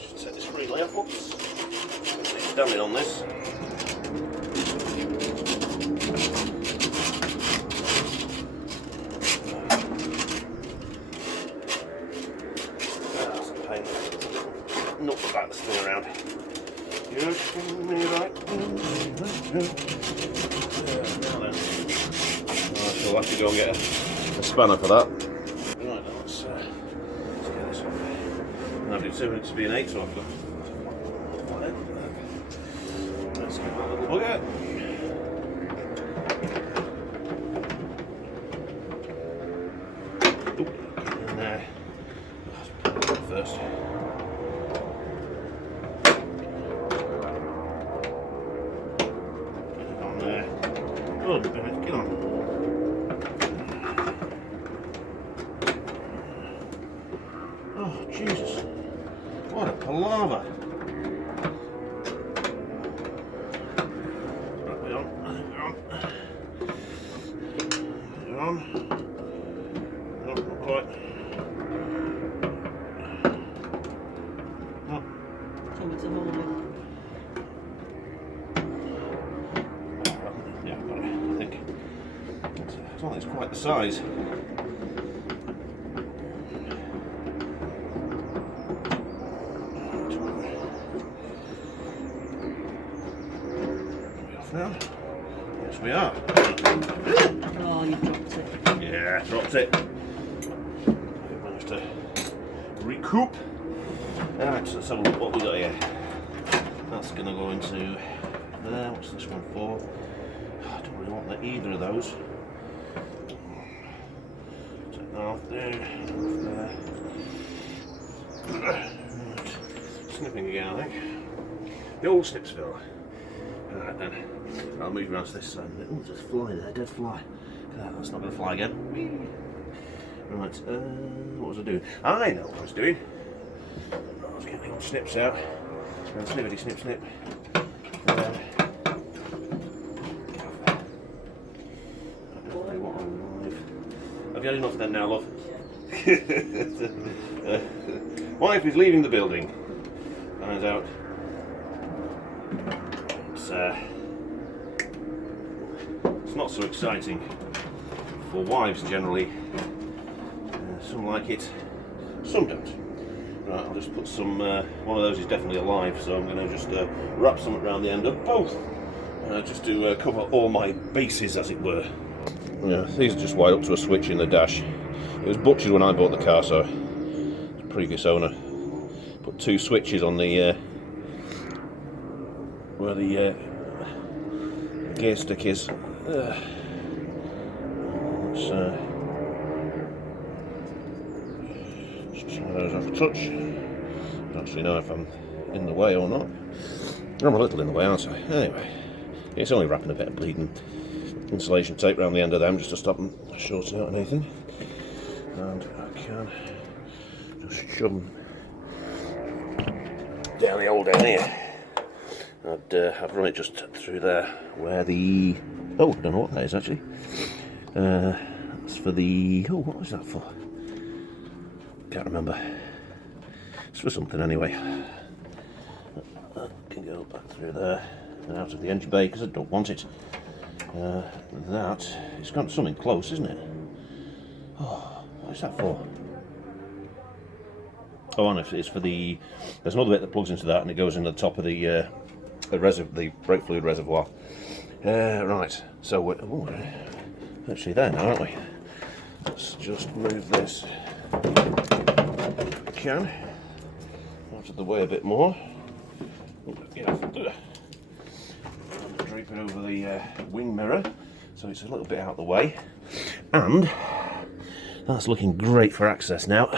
Just set this relay up. Oops. It's standing on this. That's a pain. Not the back, this thing around. You're right. Now then. So I'll have to go and get a spanner for that. Right, let's get this off. I've determined it to be an 8, so I've got. Let's get that little bugger. In there. Let's put it up first. Get on there. Oh, get on. Oh, Jesus. What a palaver. Right, we're on. We're on. No, not quite. No. So it's a hold it. Yeah, I've got it, I think. I don't think it's quite the size. Now? Yes, we are. Oh, you dropped it. Yeah, dropped it. I managed to recoup. Alright, so let's have a look what we got here. That's going to go into there. What's this one for? I don't really want either of those. Take that off there. Right. Snipping again, I think. The old snip spill. Alright then, I'll move around to this side. Oh, there's a fly there, dead fly. That's not going to fly again. Right, what was I doing? I know what I was doing. I was getting the old snips out. Snippity snip snip. Have you had enough then now, love? Wife is leaving the building. Finds out. It's not so exciting for wives generally. Some like it, some don't. Right, I'll just put some, one of those is definitely alive, so I'm going to just wrap something around the end of both. Just to cover all my bases, as it were. Yeah, these are just wired up to a switch in the dash. It was butchered when I bought the car, so the previous owner put 2 switches on the where the gear stick is. Let's just try those off a touch. I don't actually know if I'm in the way or not. I'm a little in the way, aren't I? Anyway, it's only wrapping a bit of bleeding insulation tape around the end of them just to stop them shorting out anything. And I can just shove them down the old end here. I've run it just through there where the... Oh, I don't know what that is actually. That's for the... Oh, what was that for? Can't remember. It's for something anyway. That can go back through there and out of the engine bay because I don't want it. That, it's got something close, isn't it? Oh, what is that for? Oh, and it's for the... There's another bit that plugs into that and it goes into the top of the brake fluid reservoir. Right, so we're actually there now, aren't we? Let's just move this can out of the way a bit more. Yeah, drape it over the wing mirror so it's a little bit out of the way, and that's looking great for access now.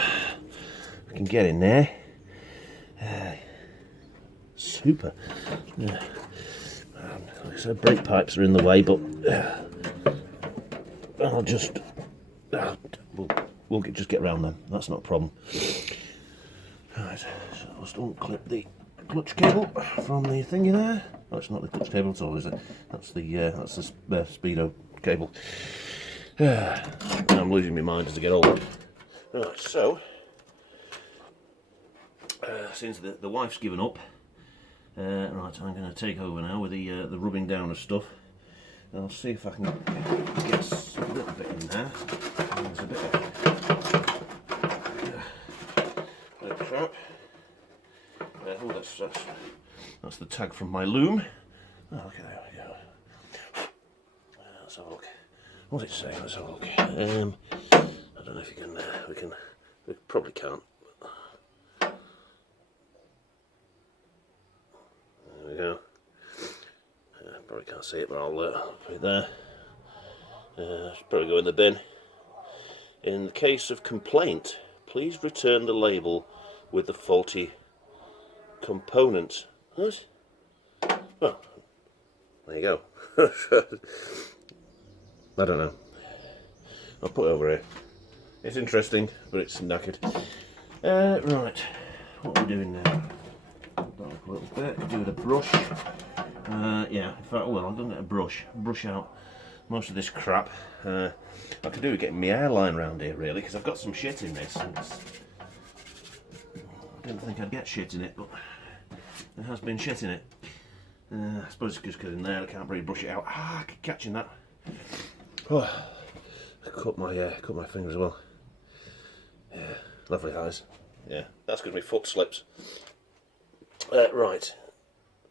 I can get in there. Super. Like I said, brake pipes are in the way, but I'll just we'll just get around them. That's not a problem. Right, so I'll just unclip the clutch cable from the thingy there. Oh, it's not the clutch cable at all, is it? That's the speedo cable. I'm losing my mind as I get older. Right, so since the wife's given up. Right, I'm going to take over now with the rubbing down of stuff. I'll see if I can get a little bit in there. There's a bit of crap. Oh, that's the tag from my loom. Oh, okay, there we go. Let's have a look. What's it say? Let's have a look. I don't know if you can. We probably can't. There we go. Probably can't see it, but I'll put it there. Should probably go in the bin. In the case of complaint, please return the label with the faulty component. What? Well, there you go. I don't know. I'll put it over here. It's interesting, but it's knackered. Right, what are we doing now? Back a little bit. Do with a brush. Yeah, in fact, well, I'm going to get a brush out most of this crap. I could do with getting my airline round here, really, because I've got some shit in this. And I didn't think I'd get shit in it, but there has been shit in it. I suppose it's just because in there I can't really brush it out. I keep catching that. Oh, I cut my finger as well. Yeah, lovely eyes. Yeah, that's because my foot slips. Right.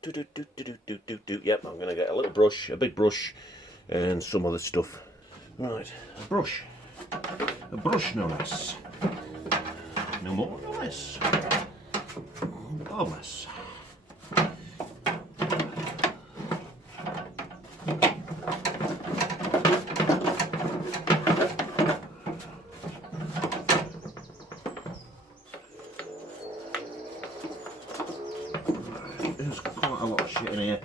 Yep, I'm going to get a little brush, a big brush, and some other stuff. Right, a brush no less. No more, no less. Oh, less. There's quite a lot of shit in here.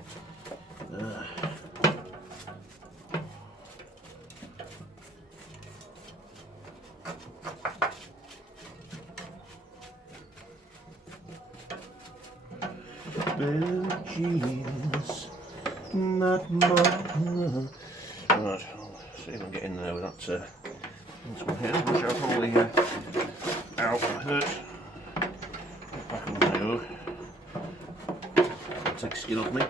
Jeans, not more. Right, I'll see if I can get in there with that. This one here, which I'll probably hurt. Back on there. Take skin off me.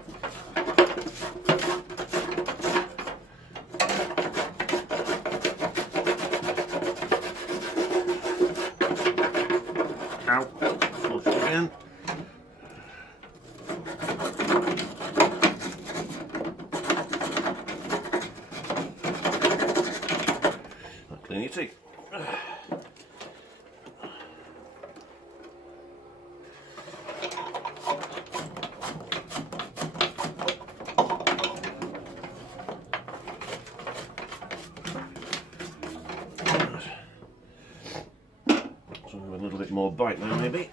Ow! Flush it again. Clean your teeth. So a little bit more bite now, maybe.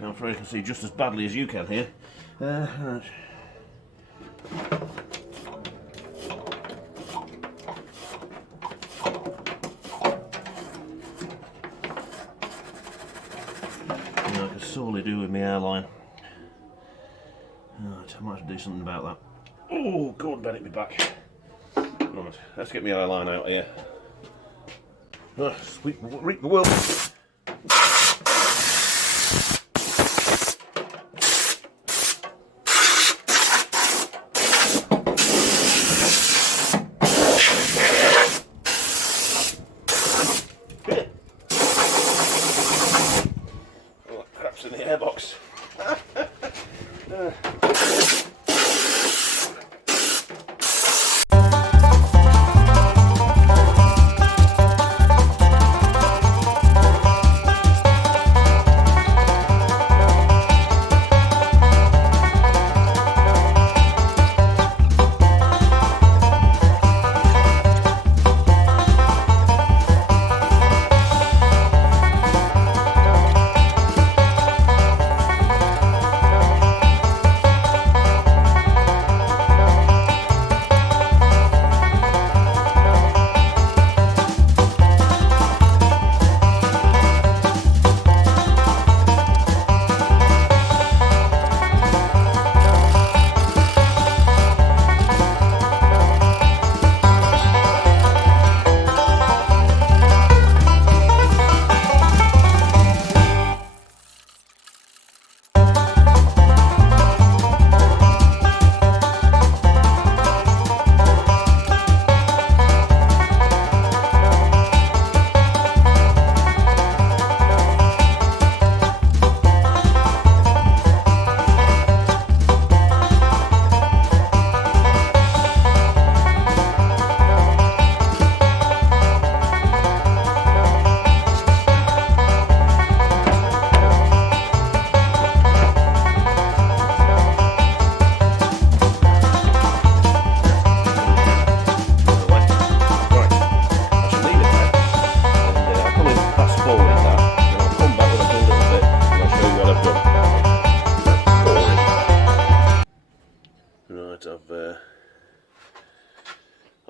I'm afraid I can see just as badly as you can here. Right. I could sorely do with my airline. Right, I might have to do something about that. Oh, God, better be back. Right, let's get my airline out here. Sweep the world. In the airbox.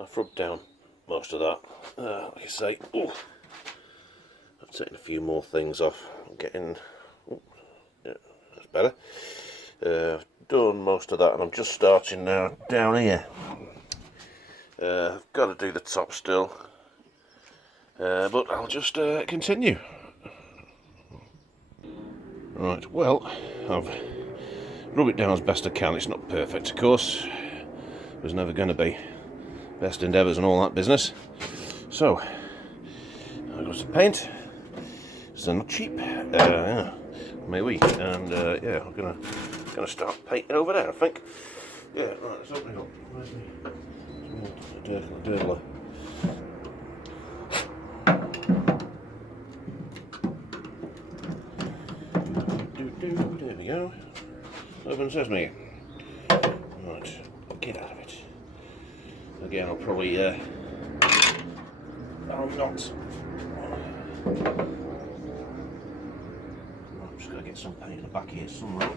I've rubbed down most of that. Like I say, ooh, I've taken a few more things off. I'm getting, ooh, yeah, that's better. I've done most of that, and I'm just starting now down here. I've got to do the top still, but I'll just continue. Right, well, I've rubbed it down as best I can. It's not perfect, of course. There's never going to be. Best endeavours and all that business. So, I've got some paint. It's not cheap. Yeah, maybe. And yeah, I'm gonna start painting over there, I think. Yeah, right, let's open it up. Where's the dirtler? There we go. Open sesame. Right, get out of it. Again, I'll probably I'm not. I'm just gonna get some paint in the back here somewhere.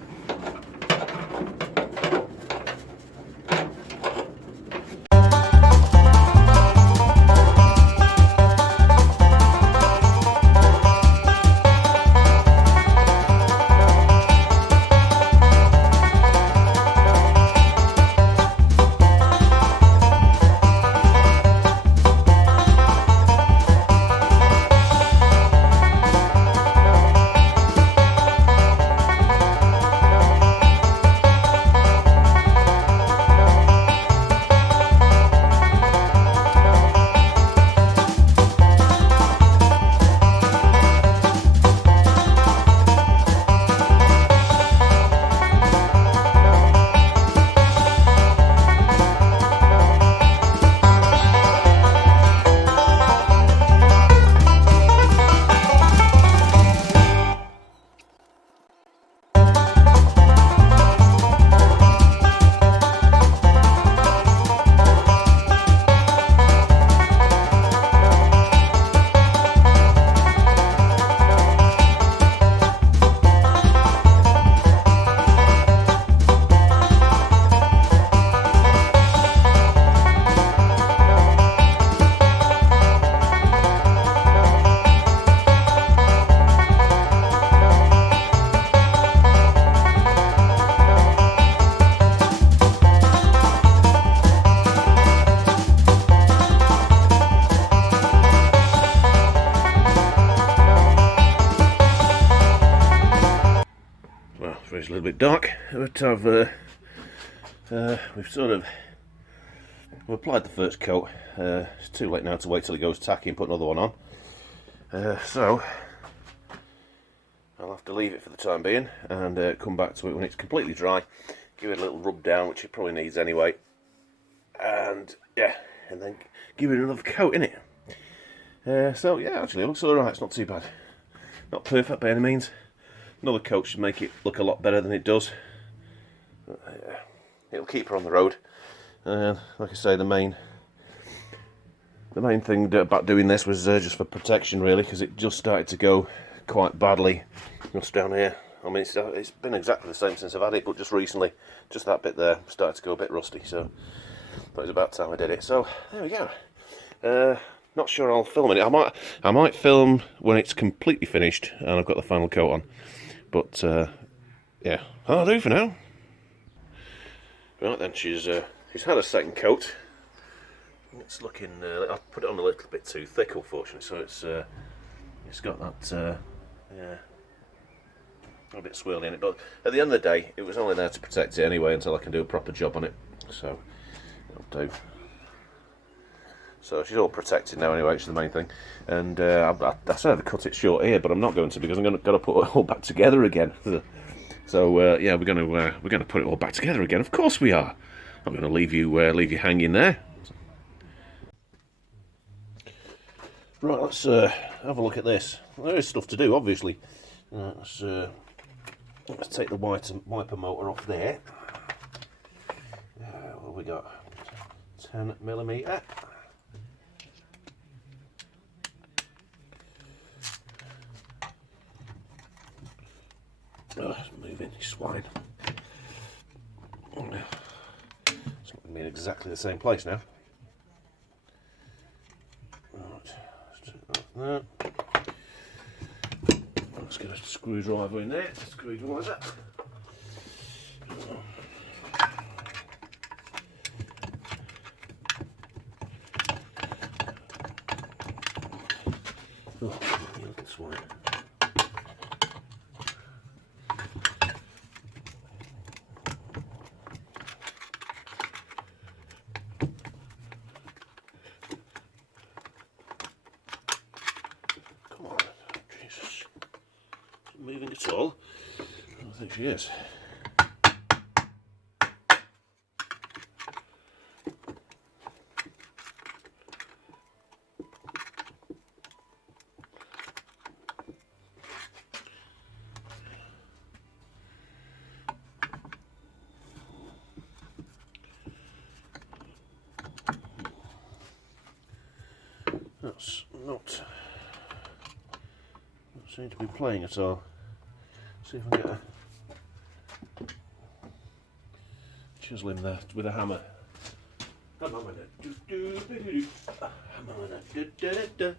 It's a little bit dark, but we've sort of applied the first coat. It's too late now to wait till it goes tacky and put another one on. So I'll have to leave it for the time being and come back to it when it's completely dry. Give it a little rub down, which it probably needs anyway. And yeah, and then give it another coat in it. So yeah, actually it looks alright. It's not too bad. Not perfect by any means. Another coat should make it look a lot better than it does. It'll keep her on the road. And like I say, the main thing about doing this was just for protection, really, because it just started to go quite badly just down here. I mean, it's been exactly the same since I've had it, but just recently, just that bit there started to go a bit rusty. So it was about time I did it. So there we go. Not sure I'll film it. I might film when it's completely finished and I've got the final coat on. But yeah, that'll do for now. Right then, she's had a second coat. It's looking. I've put it on a little bit too thick, unfortunately. So it's got that yeah, a bit swirly in it. But at the end of the day, it was only there to protect it anyway until I can do a proper job on it. So it'll do. So she's all protected now anyway, which is the main thing. And I said I'd cut it short here, but I'm not going to because I'm going to put it all back together again. So yeah, we're going to put it all back together again. Of course we are. I'm going to leave you hanging there. Right, let's have a look at this. There is stuff to do, obviously. Let's take the wiper motor off there. What have we got? 10mm. Oh, it's moving, you swine. It's not going to be in exactly the same place now. there. Let's get a screwdriver in there. Screwdriver. Oh, you little swine. Come on, Jesus. Not moving at all. I don't think she is. That's not seem to be playing at all. See if I can get a chisel in there with a hammer. Hammer with a do-do-do-do-do. Hammer with a do-do-do-do.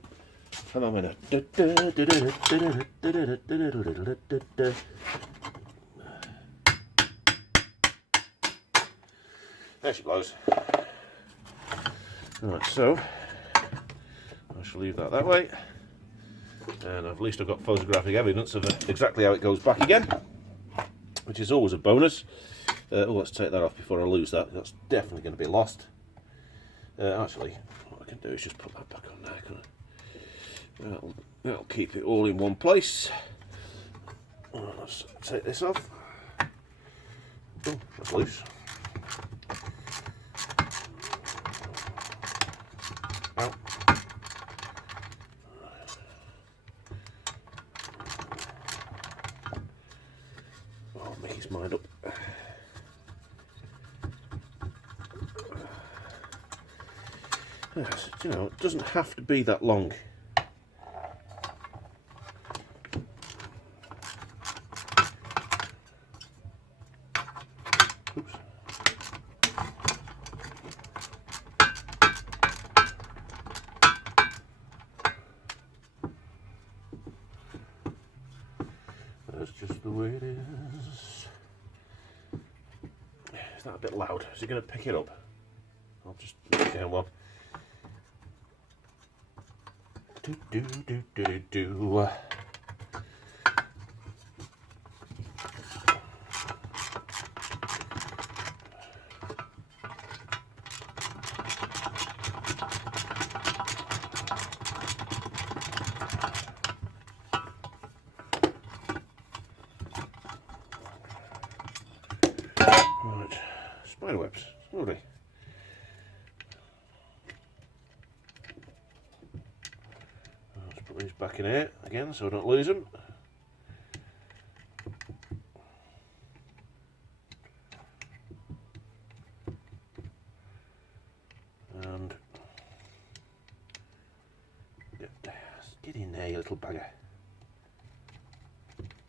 Hammer with a do-do-do-do-do-do-do-do-do-do-do-do. There she blows. Right, so I shall leave that way, and at least I've got photographic evidence of exactly how it goes back again, which is always a bonus. Oh, let's take that off before I lose that. That's definitely going to be lost. Actually, what I can do is just put that back on there. That'll keep it all in one place. Let's take this off. Oh, that's loose. Ow. Oh, make his mind up. Yes, you know, it doesn't have to be that long. Oops. That's just the way it is. Is that a bit loud? Is it going to pick it up? I'll just okay, one. Do do do do do. Right, spider webs, lovely. Let's put these back in here again so I don't lose them. And get in there, you little bugger.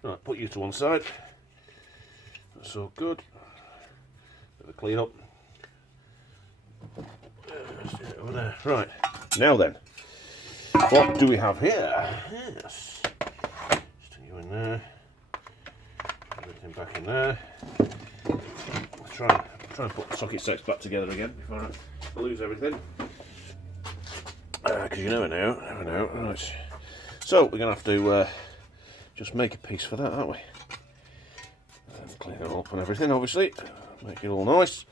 Right, put you to one side. That's all good. Bit of a clean up. Over there. Right, now then, what do we have here? Yes, stick you in there. Everything back in there. I'll try and put the socket sets back together again before I lose everything. Because you never know, Right. So we're gonna have to just make a piece for that, aren't we? Clean it all up and everything, obviously. Make it all nice.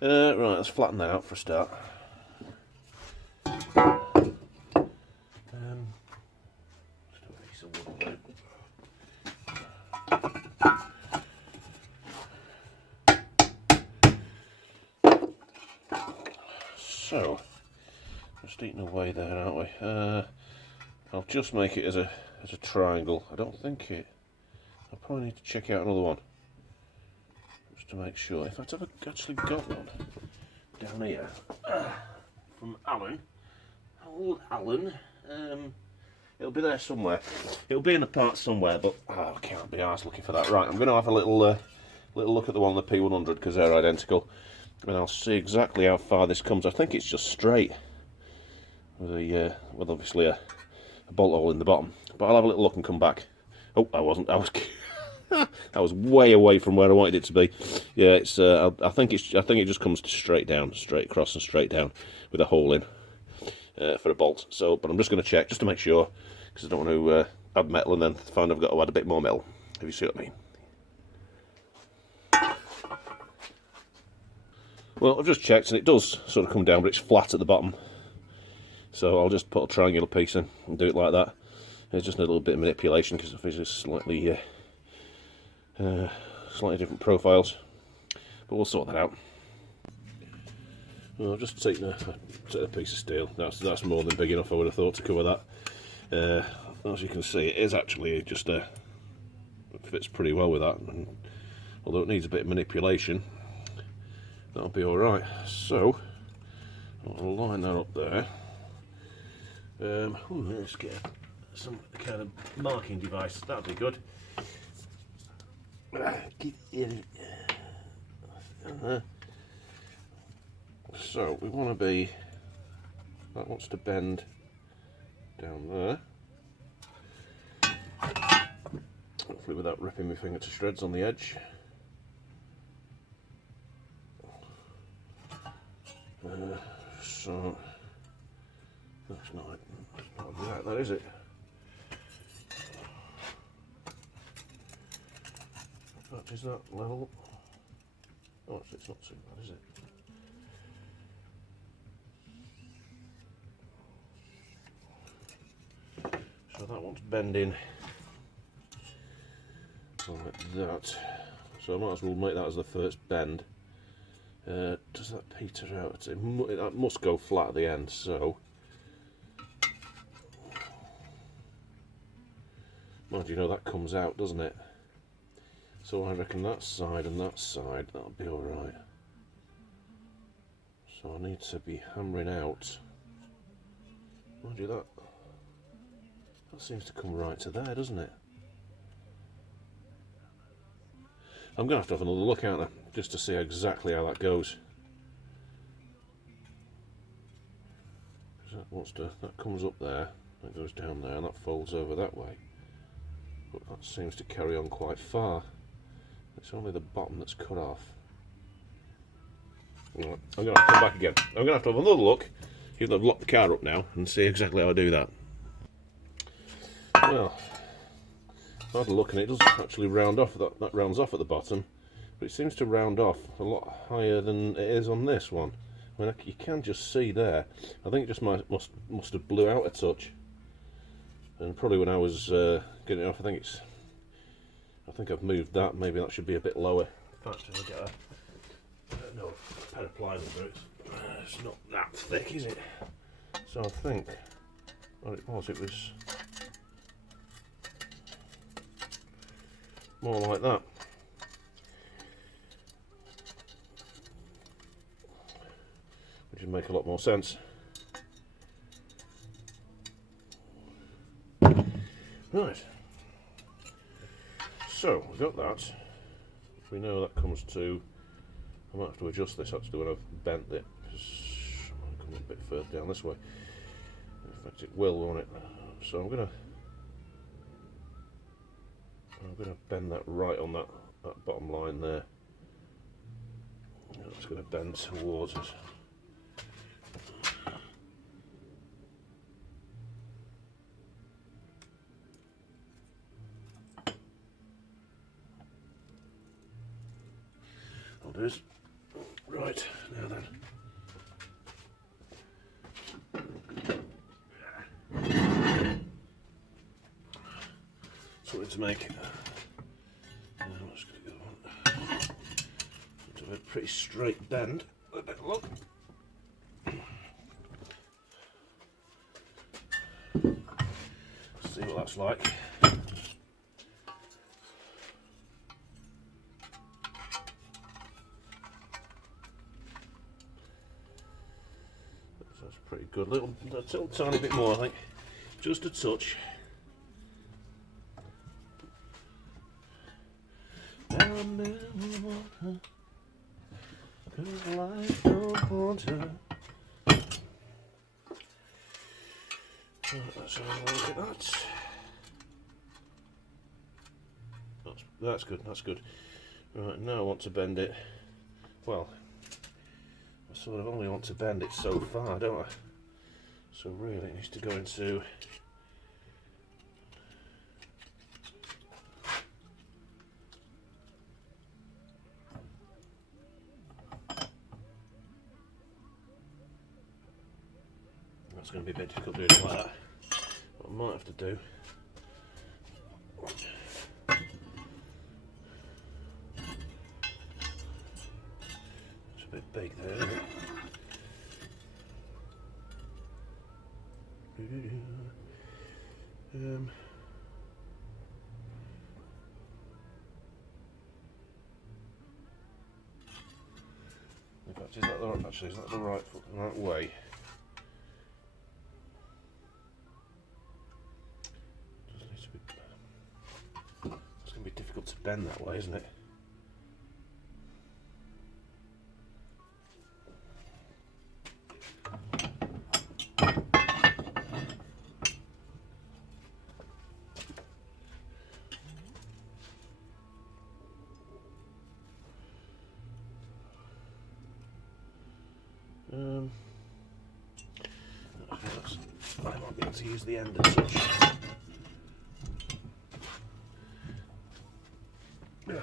Right, let's flatten that out for a start. Let's do a piece of wood there. So, just eating away there, aren't we? I'll just make it as a triangle. I don't think it. I'll probably need to check out another one just to make sure. In fact, I've actually got one down here from Alan. Old Alan. It'll be there somewhere. It'll be in the parts somewhere, but I can't be arsed looking for that. Right, I'm going to have a little look at the one, the P100, because they're identical, and I'll see exactly how far this comes. I think it's just straight with obviously a a bolt hole in the bottom. But I'll have a little look and come back. Oh, I wasn't. I was. I was way away from where I wanted it to be. Yeah, it's. I think it just comes straight down, straight across, and straight down with a hole in for a bolt. So, but I'm just going to check just to make sure, because I don't want to add metal and then find I've got to add a bit more metal. If you see what I mean. Well, I've just checked and it does sort of come down, but it's flat at the bottom. So I'll just put a triangular piece in and do it like that. It's just a little bit of manipulation because it's just slightly different profiles, but we'll sort that out. Well, I've just taken a piece of steel. That's more than big enough, I would have thought, to cover that. As you can see, it is actually just it fits pretty well with that. And although it needs a bit of manipulation, that'll be all right. So I'll line that up there. Let's get some kind of marking device. That'd be good. So we want to be. That wants to bend down there. Hopefully without ripping my finger to shreds on the edge. So that's not right, that is it. That is that level. Oh, it's not too bad, is it? So that one's bending like that. So I might as well make that as the first bend. Does that peter out? That must go flat at the end, so mind you know that comes out, doesn't it? So I reckon that side and that side, that'll be alright. So I need to be hammering out. Mind you, that seems to come right to there, doesn't it? I'm going to have another look, aren't I? Just to see exactly how that goes. That comes up there, that goes down there, and that folds over that way. But that seems to carry on quite far. It's only the bottom that's cut off. Right, I'm going to come back again. I'm going to have another look, even though I've locked the car up now, and see exactly how I do that. Well, I had a look and it does actually round off. That rounds off at the bottom, but it seems to round off a lot higher than it is on this one. I mean, you can just see there. I think it just must have blew out a touch, and probably when I was getting it off, I think I've moved that. Maybe that should be a bit lower. In fact, I'll get a pen of pliers under it. It's not that thick, is it? So I think what it was more like that. Which would make a lot more sense. Right. So we've got that. We know that comes to. I might have to adjust this actually when I've bent it, because I might come a bit further down this way. In fact, it will, won't it? So I'm gonna bend that right on that bottom line there. It's going to bend towards us. I'll do this. Right, now then. Something to make. I'm just going to go to a pretty straight bend. A bit of luck. See what that's like. That's pretty good. A little tiny bit more, I think. Just a touch. Let's have a look at that. That's good, that's good. Right, now I want to bend it. Well, I sort of only want to bend it so far, don't I? So really it needs to go into... That's going to be a bit difficult doing it like that. What I might have to do... It's a bit big there, isn't it? In fact, is that the right way? Just needs to be. It's going to be difficult to bend that way, isn't it? I might be able to use the end and such. Yeah,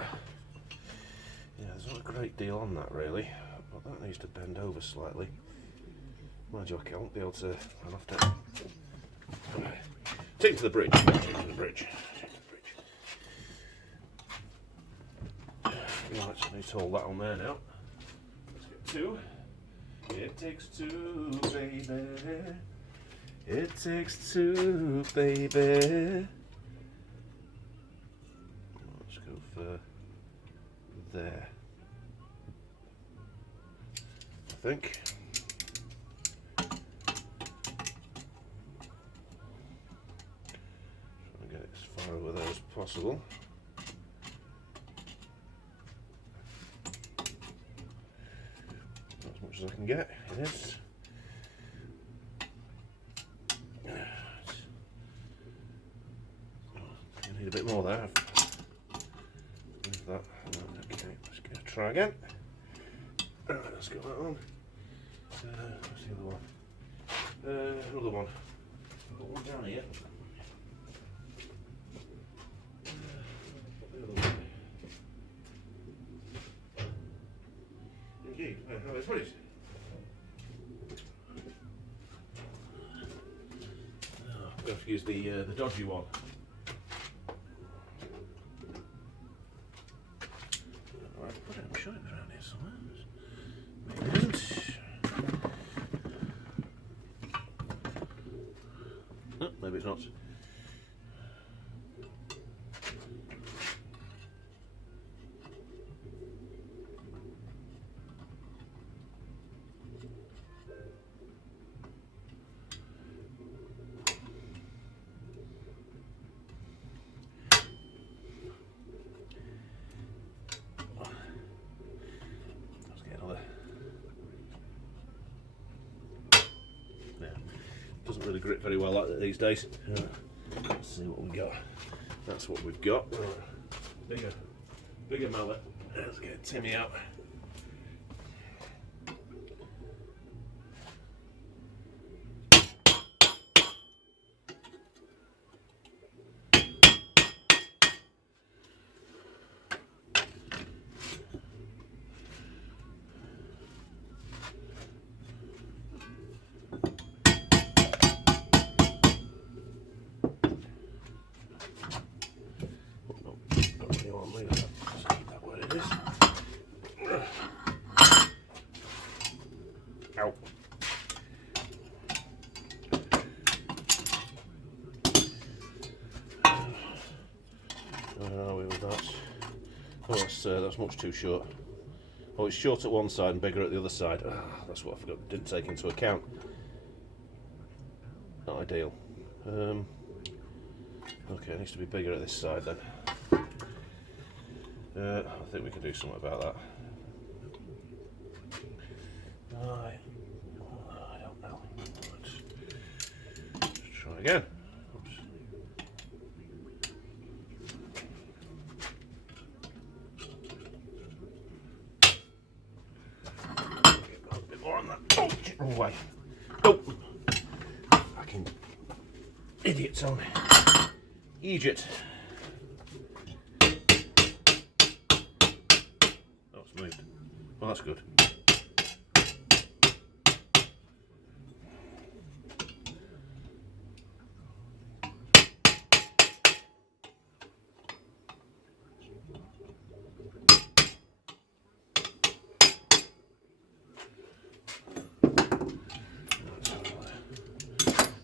there's not a great deal on that really, but that needs to bend over slightly. Mind you, I won't be able to. I'll have to take it to the bridge. Take it to the bridge. Right, so I need to hold that on there now. Let's get two. It takes two, baby. It takes two, baby. Let's go for there. I think. Trying to get it as far over there as possible. As much as I can get, it is. I need a bit more there. Leave that. Okay, let's go try again. Let's get that on. What's the other one? Another one. I've got one down here. The other one. Indeed. How do I put it? I'm going to have to use the dodgy one. Right, put it. I'm sure it's around here somewhere. Maybe it isn't. Oh, maybe it's not. Doesn't really grip very well like that these days. Let's see what we got. That's what we've got. Bigger mallet. Let's get Timmy out. Ow. Where are we with that? Oh, that's much too short. Oh, it's short at one side and bigger at the other side. That's what I forgot. Didn't take into account. Not ideal. Okay, it needs to be bigger at this side then. I think we can do something about that. I don't know. Let's try again. Oops. Get a bit more on that. Oh, wrong way. Oh! Fucking idiots on Egypt. Oh, it's moved. Well, that's good.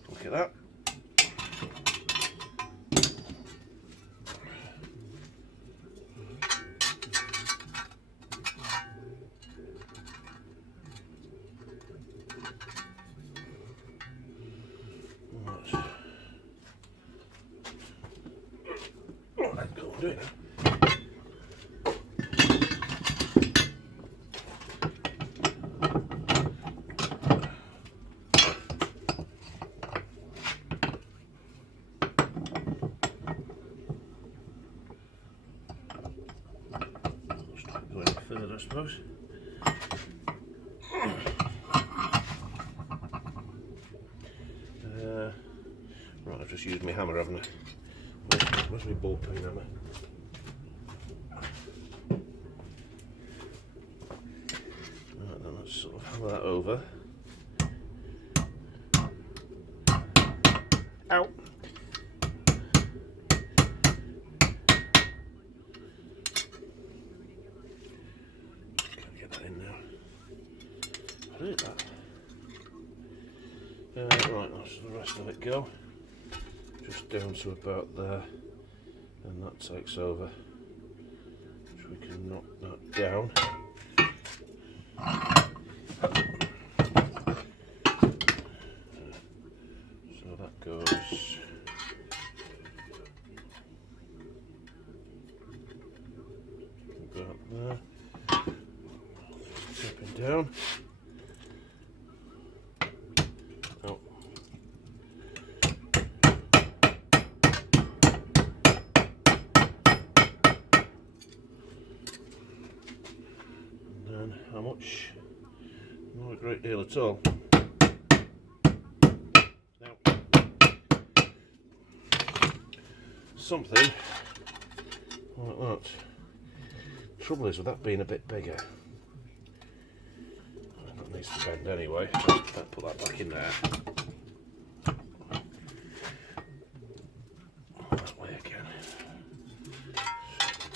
Look at that. Oh, let's go and do it now. Go any further, I suppose. Right, I've just used my hammer, haven't I? Where's my ball peen hammer? Right, then let's sort of hammer that over. Ow! Can't get that in now. I did that. Right, that's the rest of it go. Just down to about there, and that takes over. Which we can knock that down. So that goes about there. Dropping down. Oh. And then how much? Not a great deal at all. Now, something like that. Trouble is with that being a bit bigger. That needs to bend anyway. I'll put that back in there. That way again.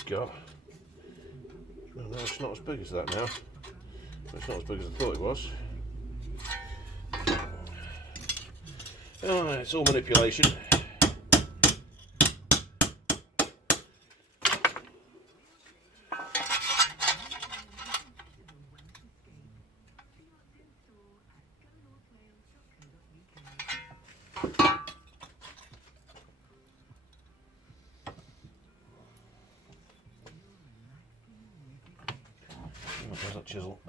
Go. No, it's not as big as that now. It's not as big as I thought it was. Oh, it's all manipulation. There's that chisel.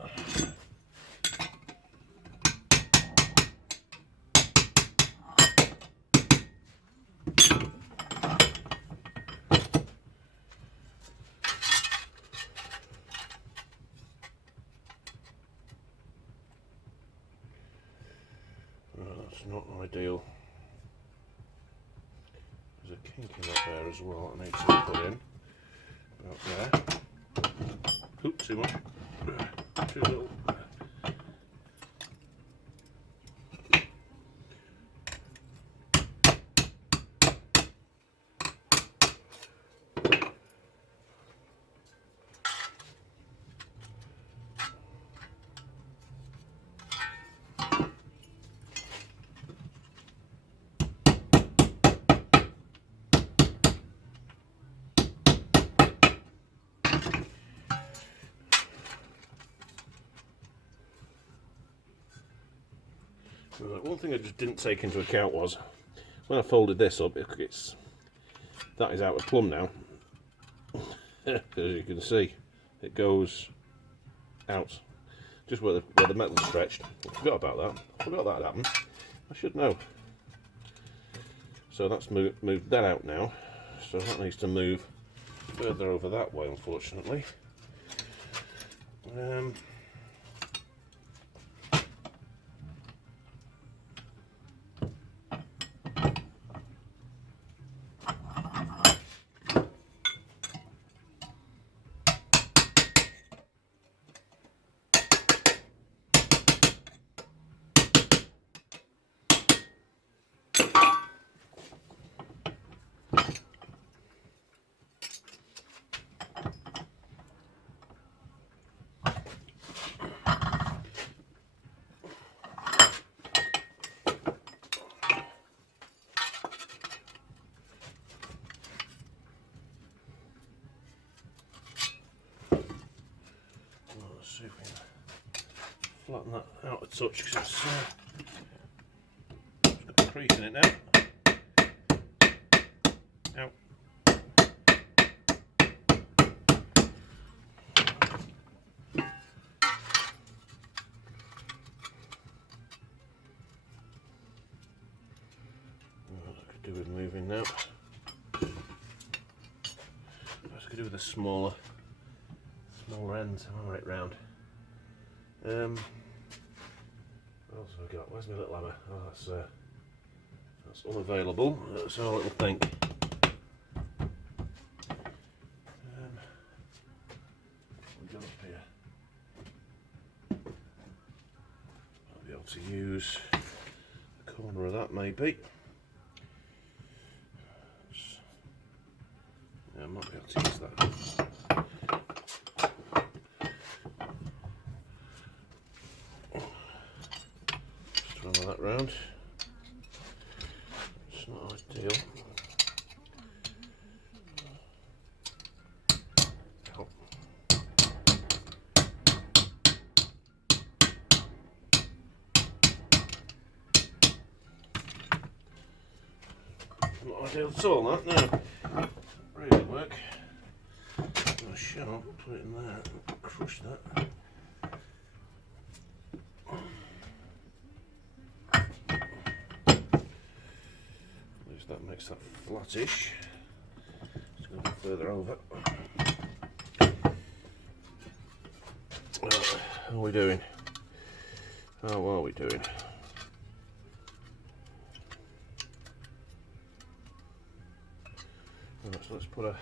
That's not ideal. There's a kink in that there as well that needs to be put in. About there. Oops, too much. Too little. One thing I just didn't take into account was when I folded this up, that is out of plumb now. As you can see, it goes out just where the metal's stretched. I forgot about that. I forgot that happened. I should know. So that's moved that out now. So that needs to move further over that way, unfortunately. See if we can flatten that out a touch because it's got a crease in it now. Ow. What I could do with moving now. What I could do with a smaller ends, am I right round? What else have I got? Where's my little hammer? Oh, that's unavailable. Let's have a little think. What we got up here? I'll be able to use the corner of that maybe. Yeah, I might be able to use that. That round. It's not ideal. Oh. Not ideal at all, that, no. Really work. I shall put it in there, crush that. That makes that flattish. Just going a bit further over. How are we doing? How are we doing? Right, so let's put a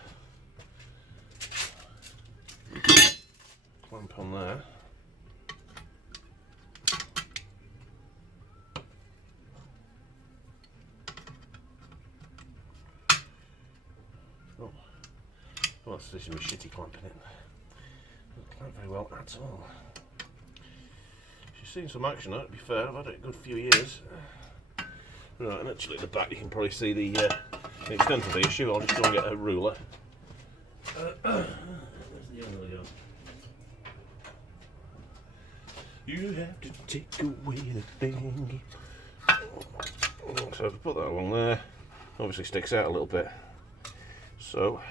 clamp on there. Well, this is my shitty clamping it. Doesn't clamp very well at all. She's seen some action on it, to be fair. I've had it a good few years. Right, and actually at the back you can probably see the extent of the issue. I'll just go and get a ruler. Where's the other gun? You have to take away the thing. So if I put that along there, obviously sticks out a little bit. So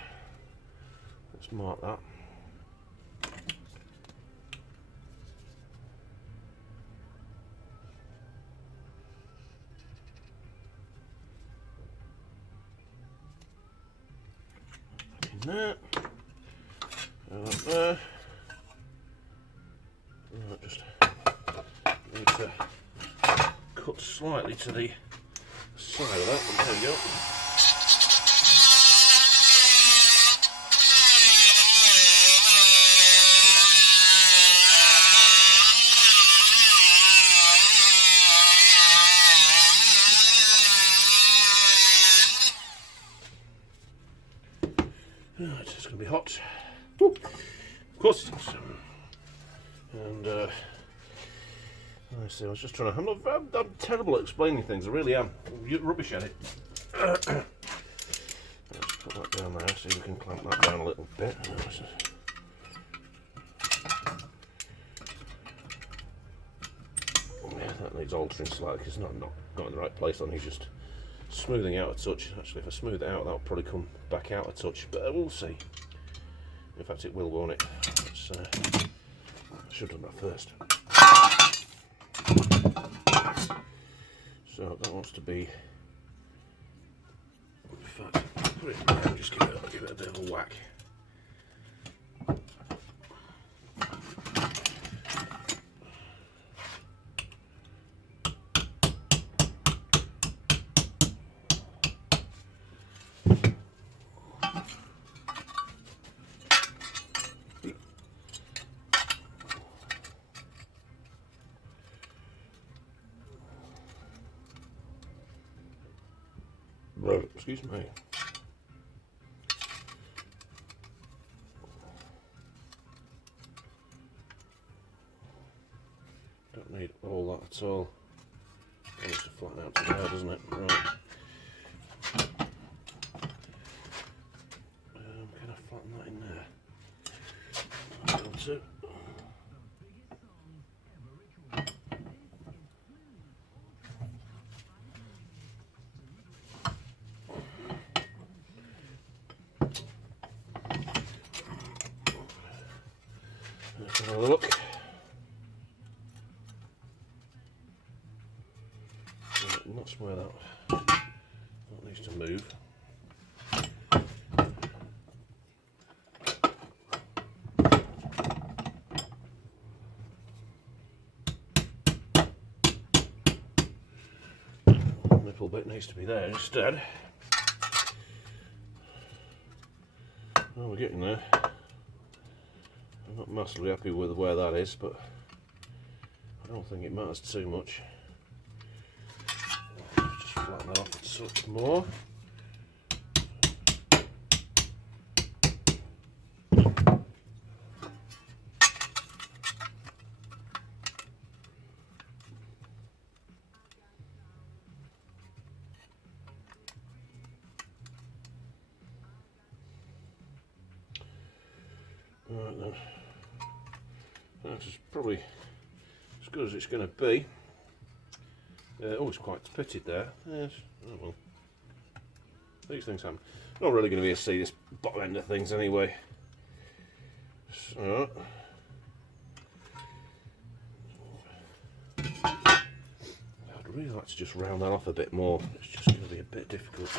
let's mark that. Back in there. Up there. Right, just need to cut slightly to the side of that. There we go. Right, it's going to be hot. Woo. Of course it is. And let's see, I was just trying to. I'm terrible at explaining things. I really am. You're rubbish at it. Let's put that down there so we can clamp that down a little bit. Yeah, that needs altering slightly because it's not in the right place. I need just smoothing out a touch. Actually, if I smooth it out, that'll probably come back out a touch, but we'll see. In fact, it will, won't it? I should have done that first. So that wants to be put it down, just give it a bit of a whack. Excuse me. Don't need all that at all. It needs to flatten out to there, doesn't it? Right. Can I flatten that in there? Able to. Let's have a look. That's where that needs to move. Nipple bit needs to be there instead. Well, we're getting there. I'm not massively happy with where that is, but I don't think it matters too much. Just flatten that off a touch more. Right then, that is probably as good as it's going to be. Oh, it's quite pitted there. Yes, oh well. These things happen. Not really going to be able to see this bottom end of things anyway. So, I'd really like to just round that off a bit more. It's just going to be a bit difficult.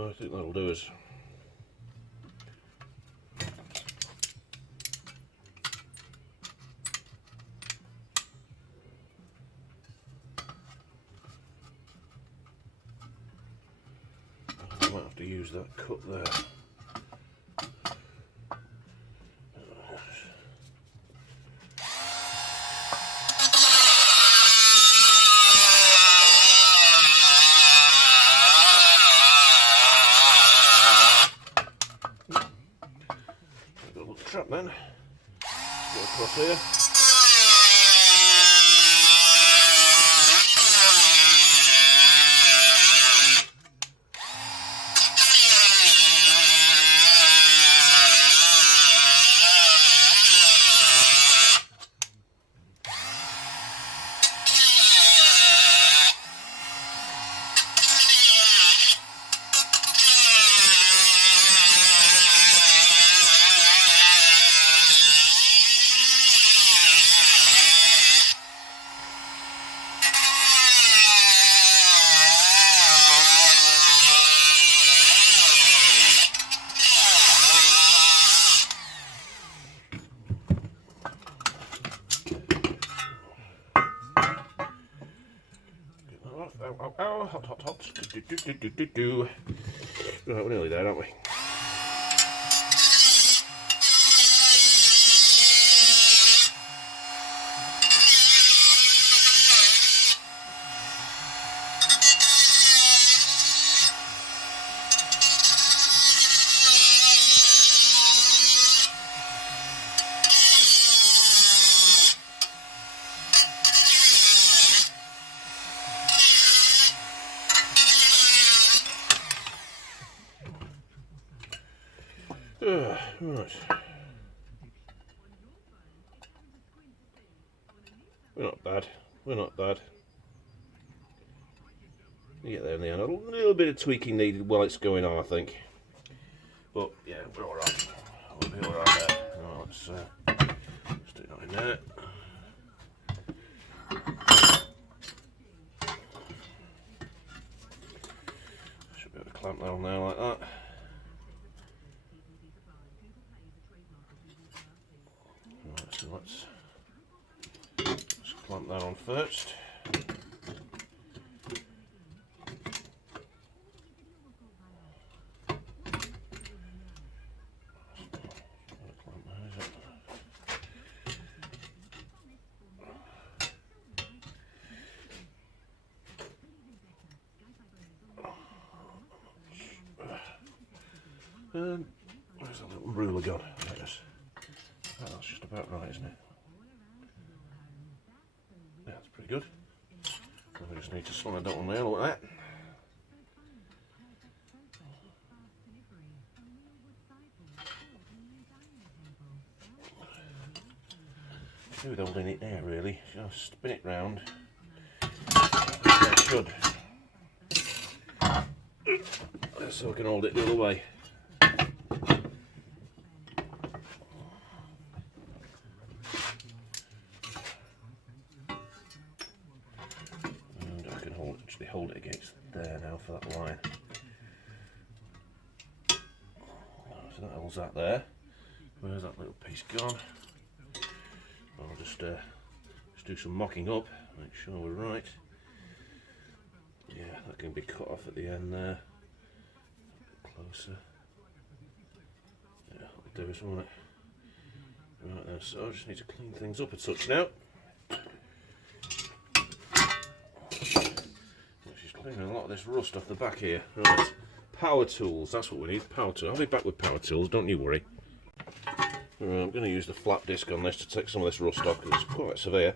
I think that'll do us. I might have to use that cut there. Trap then. Go across here. Oh, hot, hot, hot. Right, we're nearly there, aren't we? Right. We're not bad. We're not bad. We get there in the end. A little bit of tweaking needed while it's going on, I think. But yeah, we're alright. We'll be alright there. Right, let's stick that in there. Should be able to clamp that on there like that. Right, so let's clamp that on first. Where's that little ruler gone? There it is. Oh, that's just about right, isn't it? Yeah, that's pretty good. We just need to slide that on there like that. Do with holding it there really. Just spin it round. That should. So I can hold it the other way. And I can actually hold it against there now for that line. So that holds that there. Where's that little piece gone? I'll just do some mocking up, make sure we're right. Yeah, that can be cut off at the end there. Closer. Yeah, that'll do us, won't it? Right then, so I just need to clean things up a touch now. She's cleaning a lot of this rust off the back here. Right, power tools, that's what we need, power tools. I'll be back with power tools, don't you worry. Right, I'm going to use the flat disc on this to take some of this rust off because it's quite severe.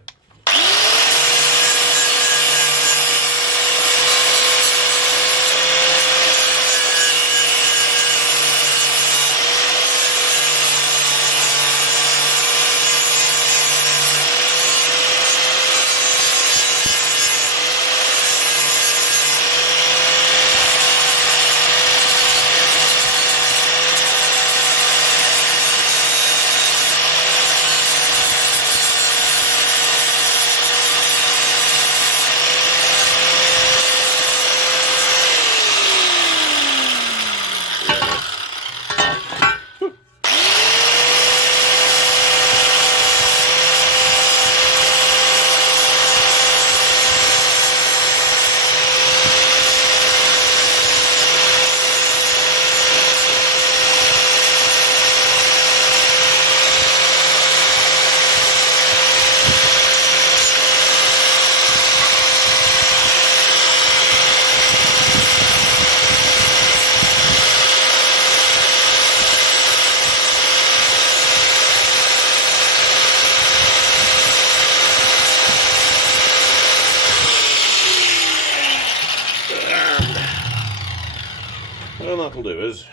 And that'll do us.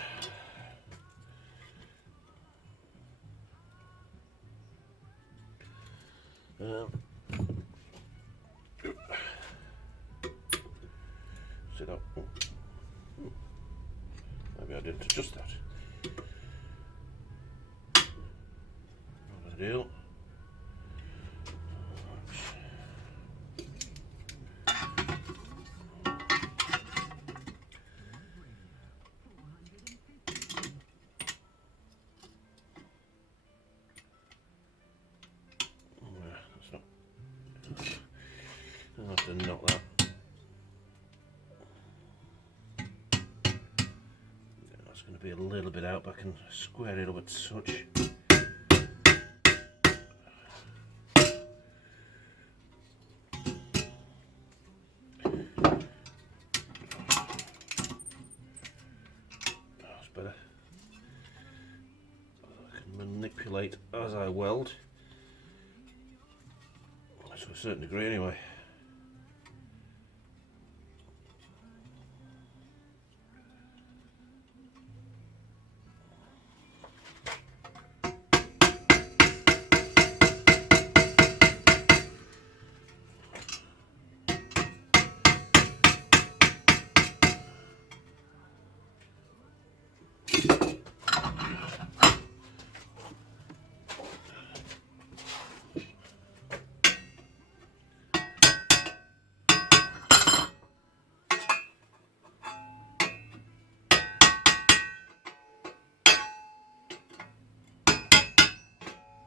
See that? Maybe I didn't adjust that. Not a deal. I'll have to knock that. Yeah, that's going to be a little bit out, but I can square it up a touch. That's better. I can manipulate as I weld. To a certain degree anyway.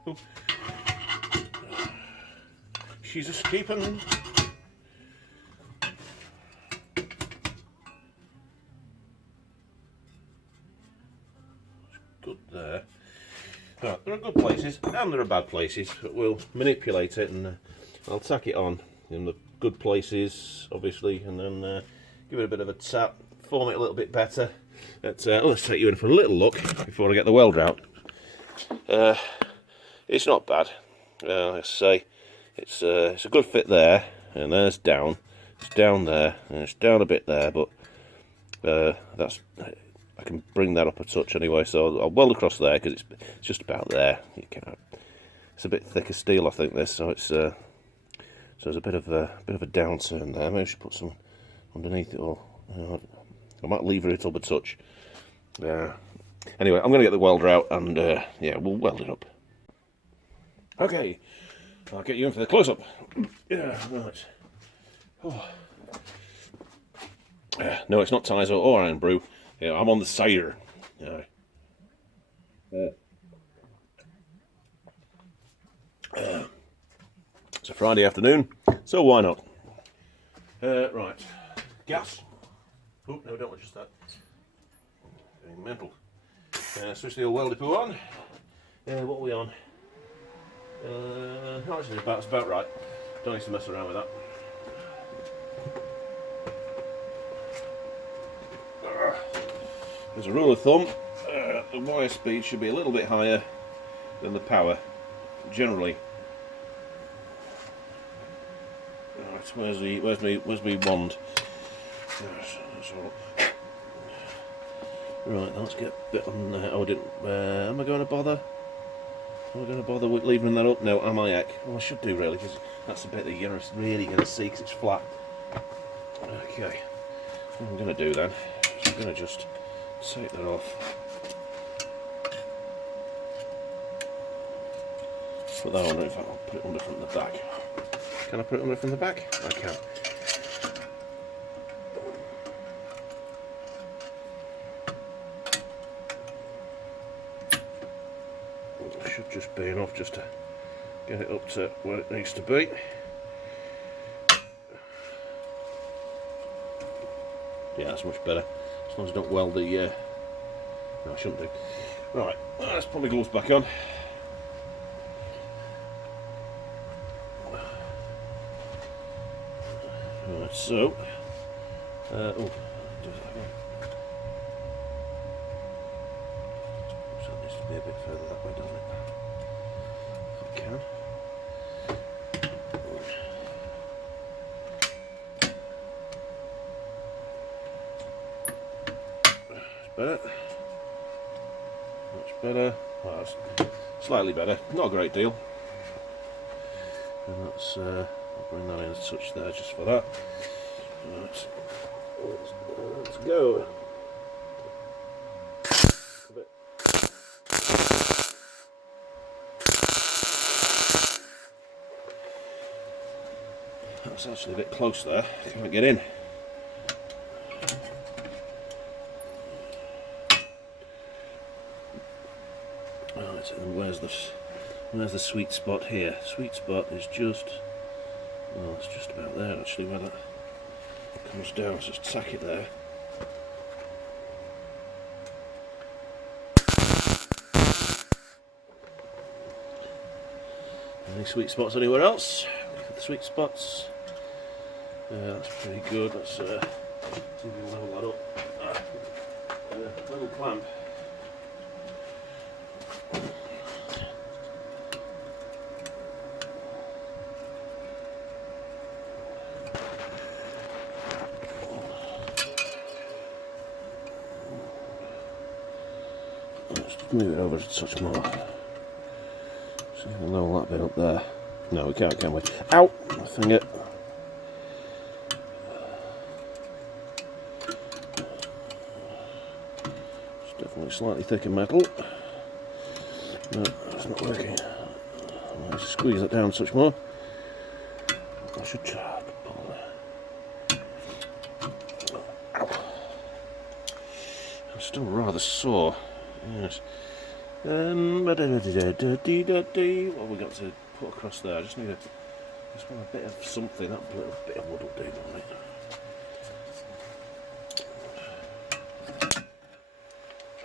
Oh. She's escaping. Good there. Right, there are good places and there are bad places, but we'll manipulate it and I'll tack it on in the good places, obviously, and then give it a bit of a tap, form it a little bit better. Let's take you in for a little look before I get the welder out. It's not bad. Like I say, it's a good fit there, and there's down. It's down there, and it's down a bit there, but that's. I can bring that up a touch anyway, so I'll weld across there because it's just about there. It's a bit thicker steel, I think, this, so it's so there's a bit of a downturn there. Maybe I should put some underneath it, or I might lever it up a touch. Anyway, I'm going to get the welder out, and yeah, we'll weld it up. Okay, I'll get you in for the close-up. Yeah, right. Oh. No, it's not Tizer or Iron Brew. Yeah, I'm on the cider. It's a Friday afternoon, so why not? Right, gas. Oh, no, don't want just that. Very mental. Switch the old welder poo on. What are we on? Actually, it's about right. Don't need to mess around with that. As a rule of thumb, the wire speed should be a little bit higher than the power, generally. Right, where's me wand? Right, let's get a bit on there. Oh, I didn't. Am I going to bother? Am I going to bother with leaving that up? No, am I heck? Well, I should do really, because that's the bit that you're really going to see, because it's flat. Okay, what I'm going to do then is I'm going to just take that off. Put that on. In fact, I'll put it under from the back. Can I put it under from the back? I can. Should just be enough just to get it up to where it needs to be. Yeah, that's much better. As long as I don't weld the. No, I shouldn't do. Right, let's put my gloves back on. Right, so. Oh, do that again. So it needs to be a bit further that way, doesn't it? If I can. Better. Much better. Well, that's slightly better. Not a great deal. And that's I'll bring that in a touch there just for that. Right. Let's go. A bit. That's actually a bit close there. Can't get in. And where's the sweet spot here? Sweet spot is just, well, it's just about there actually, where that comes down, so just tack it there. Any sweet spots anywhere else? Look at the sweet spots. That's pretty good. Let's see if we can level that up. Little clamp. Move it over a touch more. See if we can level that bit up there. No, we can't, can we? Ow! My finger. It's definitely slightly thicker metal. No, it's not working. I'll squeeze that down a touch more. I should try to pull that. Ow! I'm still rather sore. Yes. What have we got to put across there? I just want a bit of something. That little bit of wood will do, don't it?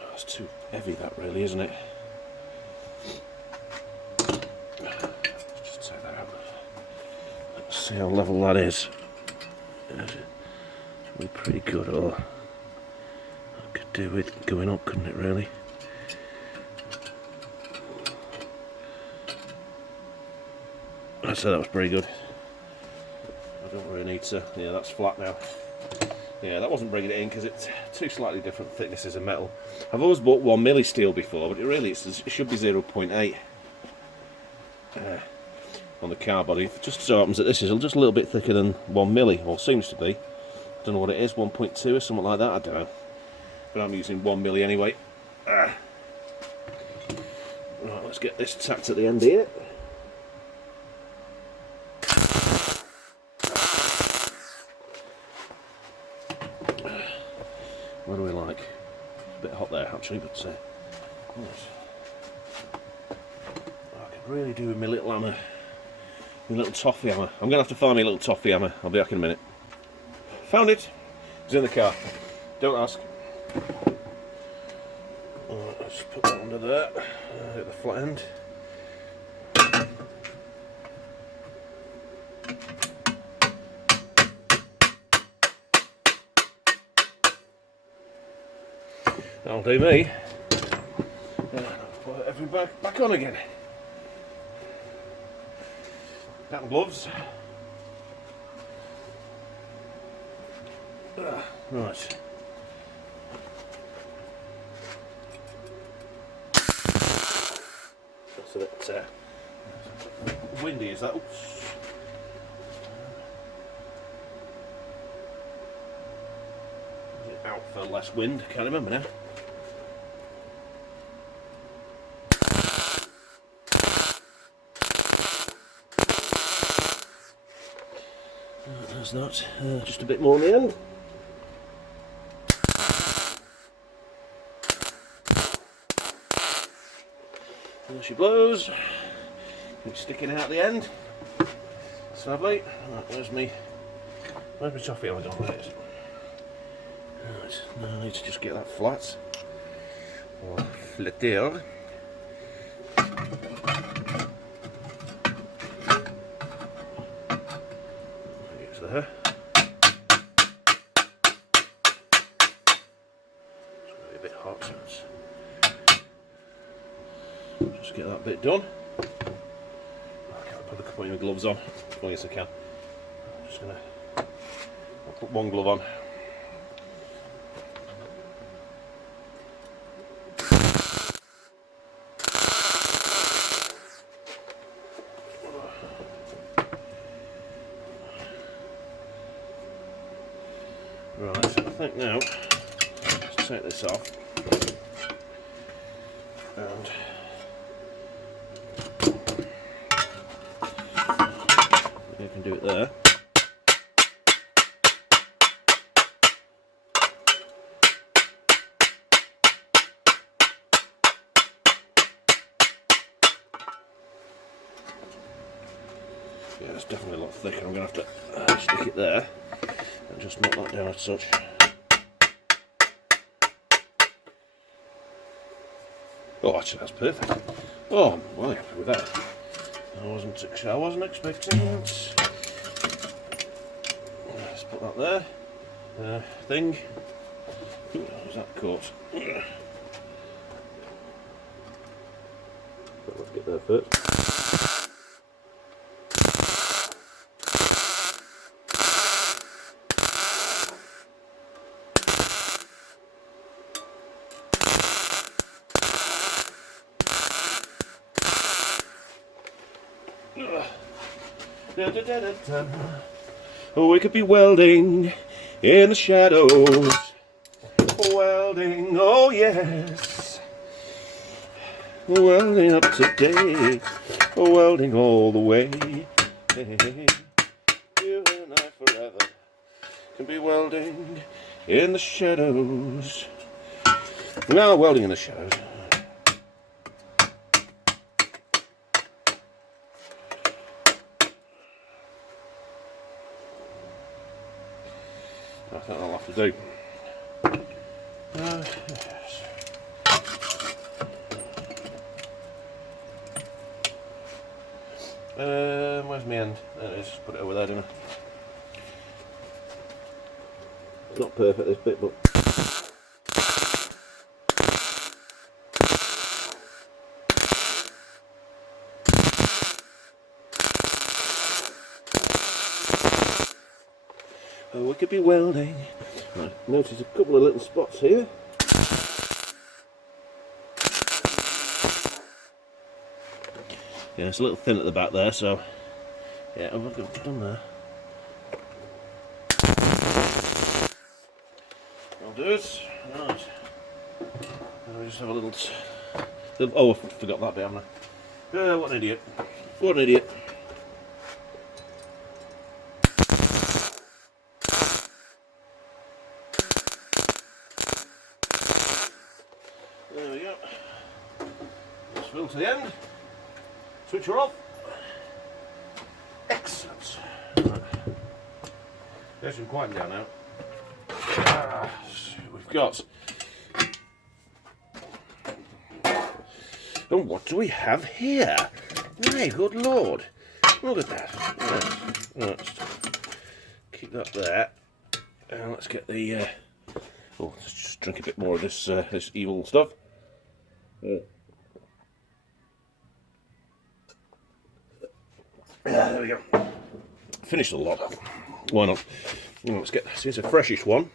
Oh, it's too heavy, that really, isn't it? Let's just take that out. Let's see how level that is. It'll be pretty good, or I could do with going up, couldn't it, really? I'd say that was pretty good. I don't really need to. Yeah, that's flat now. Yeah, that wasn't bringing it in because it's two slightly different thicknesses of metal. I've always bought 1mm steel before, but it should be 0.8 on the car body. It just so happens that this is just a little bit thicker than 1mm, or seems to be. I don't know what it is, 1.2 or something like that. I don't know. But I'm using 1mm anyway. Right, let's get this tacked at the end here. What do we like? It's a bit hot there actually, but I could really do with my little hammer, my little toffee hammer. I'm going to have to find my little toffee hammer. I'll be back in a minute. Found it. It's in the car. Don't ask. Right, let's put that under there. At the flat end. That'll do me. Put everything back on again. Pattern gloves. Right. That's a bit windy, is that? Oops. Is it out for less wind? Can't remember now. There's that. Just a bit more on the end. There she blows. It's sticking out the end. That's lovely. Right, where's my toffee? Oh, I don't know where it is. Right, now I need to just get that flat. Or flatter. There. It's going to be a bit hot, so let's just get that bit done. I can't put my gloves on. Well, yes I can. I'm just going to put one glove on. Right, so I think now, let's take this off, and you can do it there. Yeah, it's definitely a lot thicker. I'm going to have to stick it there. And just knock that down as such. Oh, actually, that's perfect. Oh, I'm well happy with that. I wasn't expecting it. Let's put that there. Thing. Ooh, is that caught? Let's get there first. Oh, we could be welding in the shadows. Welding, oh yes. Welding up today. Welding all the way. Hey, you and I forever can be welding in the shadows. Now welding in the shadows. what I'll have to do. Yes. Where's my end? There it is. Put it over there, didn't I? It's not perfect, this bit, but. Oh, we could be welding. I noticed a couple of little spots here. Yeah, it's a little thin at the back there, so yeah, I've done there. I'll do it. Right. I'll just have a little. Oh, I forgot that bit, haven't I? What an idiot. What an idiot. There we go. Let's fill to the end. Switch her off. Excellent. Right. There's some quiet down now. We've got. And what do we have here? My good lord. Look at that. Right. Let's keep that there. And let's get the. Oh, let's just drink a bit more of this this evil stuff. Yeah, there we go. Finished the lot. Why not? Well, let's get this. Here's a freshish one.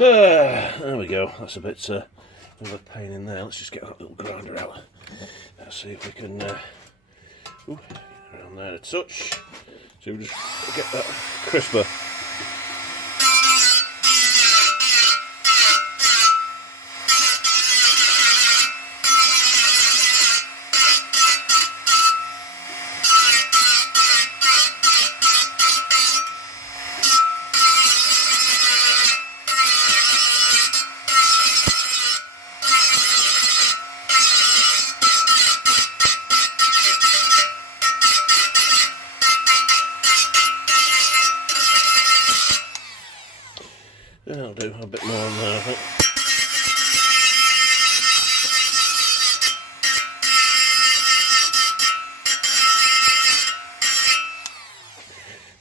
There we go. That's a bit of a pain in there. Let's just get that little grinder out. Let's see if we can around there a touch. So we'll just get that crisper.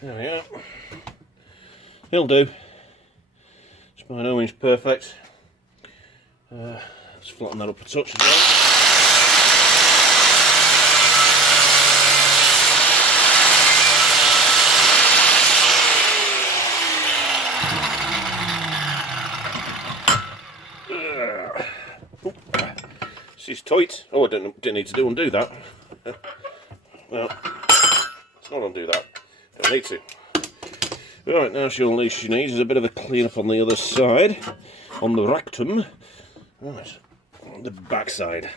There we go. He'll do. It's by no means perfect. Let's flatten that up a touch as well. This is tight. Oh, I didn't need to undo that. Well, let's not undo that. Don't need to. Right, now she needs is a bit of a clean up on the other side, on the rectum. Right, on the back side.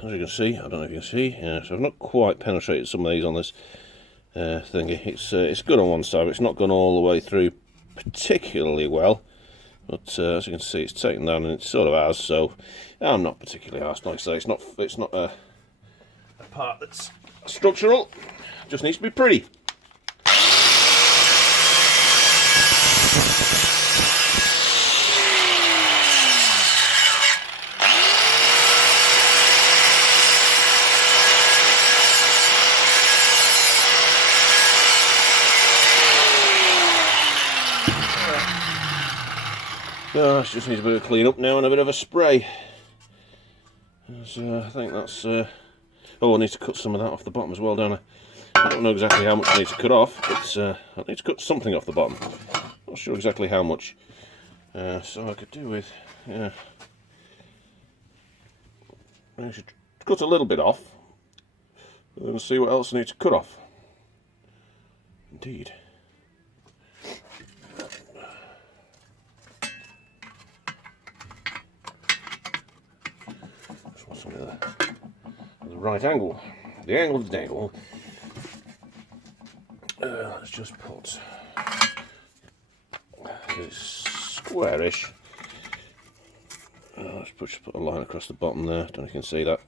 As you can see, I don't know if you can see, so I've not quite penetrated some of these on this thingy. It's good on one side, but it's not gone all the way through particularly well. But as you can see, it's taken down, and it sort of has. So I'm not particularly arsed. Like I say, it's not a part that's structural. It just needs to be pretty. Gosh, just needs a bit of clean up now and a bit of a spray. I think that's... oh, I need to cut some of that off the bottom as well, don't I? I don't know exactly how much I need to cut off, but I need to cut something off the bottom. Not sure exactly how much. So I could do with... yeah. I should cut a little bit off and see what else I need to cut off. Indeed. The right angle, the angle of the dangle. Let's just put it's squarish. Let's just put a line across the bottom there. Don't know if you can see that,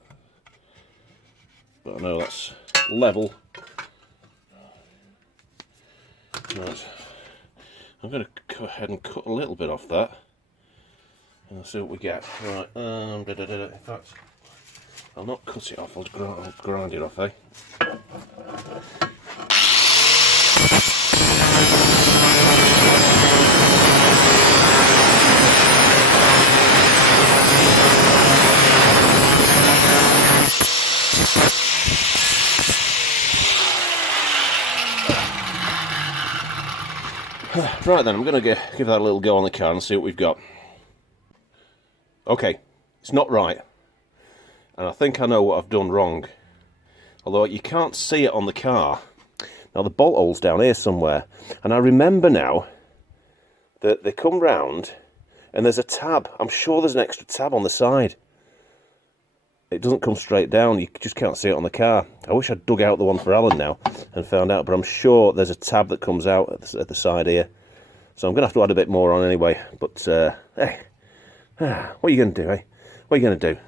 but I know that's level. Right, I'm going to go ahead and cut a little bit off that, and I'll see what we get. Right, in fact, I'll not cut it off, I'll grind it off, eh? Right then, I'm going to give that a little go on the car and see what we've got. Okay, it's not right. And I think I know what I've done wrong. Although you can't see it on the car. Now the bolt hole's down here somewhere. And I remember now that they come round and there's a tab. I'm sure there's an extra tab on the side. It doesn't come straight down. You just can't see it on the car. I wish I'd dug out the one for Alan now and found out. But I'm sure there's a tab that comes out at the side here. So I'm going to have to add a bit more on anyway. But, hey. What are you going to do, eh? What are you going to do?